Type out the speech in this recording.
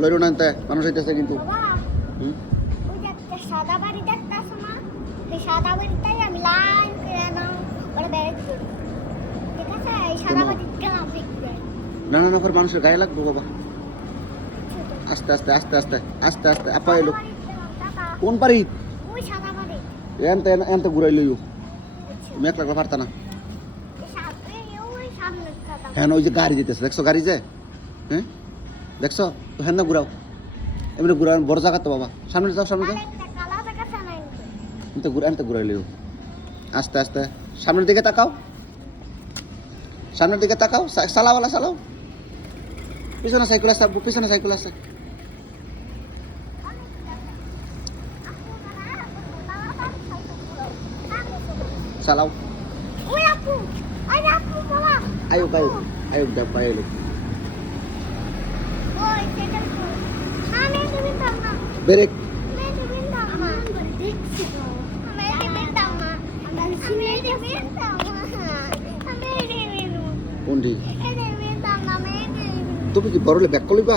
লইরো না এনতে মানুষ হইতেছে কিন্তু বাবা হুম ওই যে একটা সাদা বাড়ি দেখতাছ না এই সাদা বাড়িটাই আমি লাইন করে নাও ওরা বেড়ে দিই ঠিক আছে এই সাদা বাড়ি গেলাম ফিরে না না না পর মানুষের গায়ে লাগবো বাবা আস্তে আস্তে আস্তে আস্তে আস্তে আস্তে আপা এলো কোন বাড়ি ওই সাদা বাড়ি এনতে এনতে ঘুরাই লইও তুমি এক লাগলা পারতা না ওই সামনে সাদা হ্যাঁ ওই যে গাড়ি যেতেছে দেখছো গাড়ি যে হ্যাঁ দেখছো তো হ্যাঁ না ঘুরাও এমনি ঘুরাও বড় জায়গা তো বাবা সামনে যাও সামনে যাও একটা কালা জায়গা চালাই এনতে ঘুরাই লিও আস্তে আস্তে সামনের দিকে তাকাও সামনের দিকে তাকাও চালাওয়ালা চালাও পিছনে সাইকেল আছে পিছনে সাইকেল আছে চালাও ওই আপু আরে আপু বাবা আয়ুক আয়ুক আয়ুক দেখ পায়ে এলো ওই সেটা আমি তুমি দাও না ব্রেক আমি তুমি দাও না দেখছি তো আমি তুমি দাও না আমি তুমি দাও না আমি কোনটি তুমি দাও না আমি তুমি কি বড়লে ব্যাক করলিবা